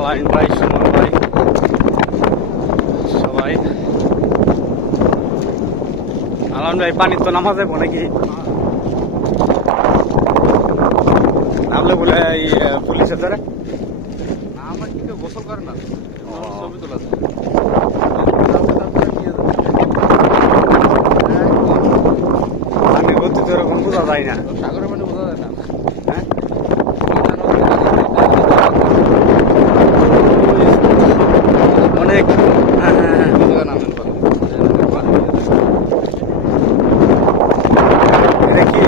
আলাইন ভাই, সুমন ভাই, সবাই। আলাইন ভাই পানি তো নামা যাবো নাকি? নামলে বলে এই পুলিশের ধরে আমার কি কেউ গোসল করে না, ছবি তোলা পানির গতি তো এরকম বোঝা যায় না। সাগরের পানি বোঝা যায় না। হ্যাঁ, অনেক। হ্যাঁ হ্যাঁ হ্যাঁ, এটা কি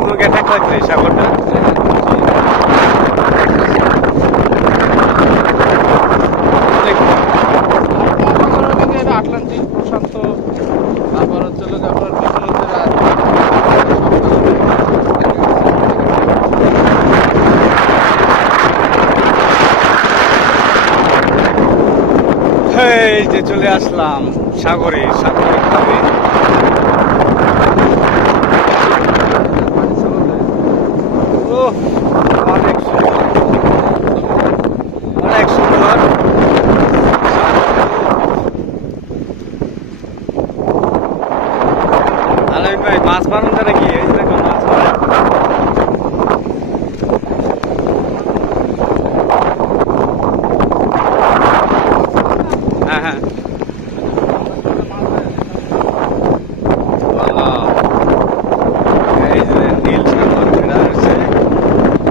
কোনো গেটে থাকলে সাগরটা? আটলান্টিক প্রশান্ত, তারপর হচ্ছে আপনার এই যে চলে আসলাম সাগরে, সাগরে খাবে। ও অনেক সুন্দর, অনেক সুন্দর। আলামিন ভাই মাছ মারুন জানে কি? এই দেখুন মাছ মারে। হ্যাঁ হ্যাঁ, এই যে নীল সাগর, এটা হচ্ছে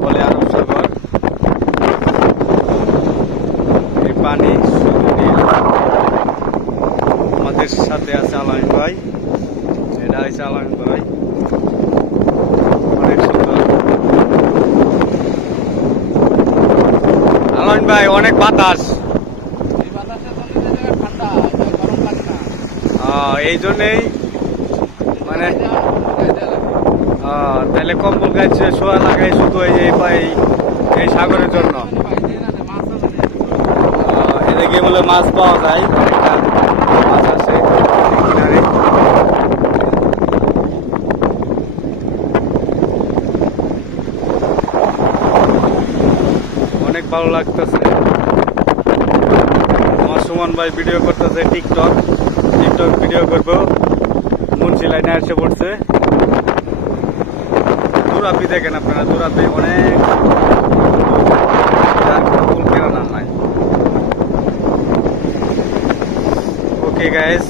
বলে আরব সাগর। এই পানি শুধু নীল। আমাদের সাথে আছে আলামিন ভাই, এটা হচ্ছে আলামিন ভাই, অনেক সুন্দর। আলামিন ভাই অনেক বাতাস, ঠান্ডা, গরম লাগে না। এই জন্যেই মানে তাহলে কম্বল গাছে শোয়া লাগাই শুধু এই সাগরের জন্য। এদিকে বলে মাছ পাওয়া যায়, একটা মাছ আছে কিনারে। অনেক ভালো লাগতেছে। আমার সুমন ভাই ভিডিও করতেছে, টিকটক ভিডিও করবো। মুন্সি লাইনে এসে পড়ছে। দূরাপি দেখেন আপনারা, দূরাপি অনেক, যার কোনো কুল কেনা নাম নাই। Okay guys.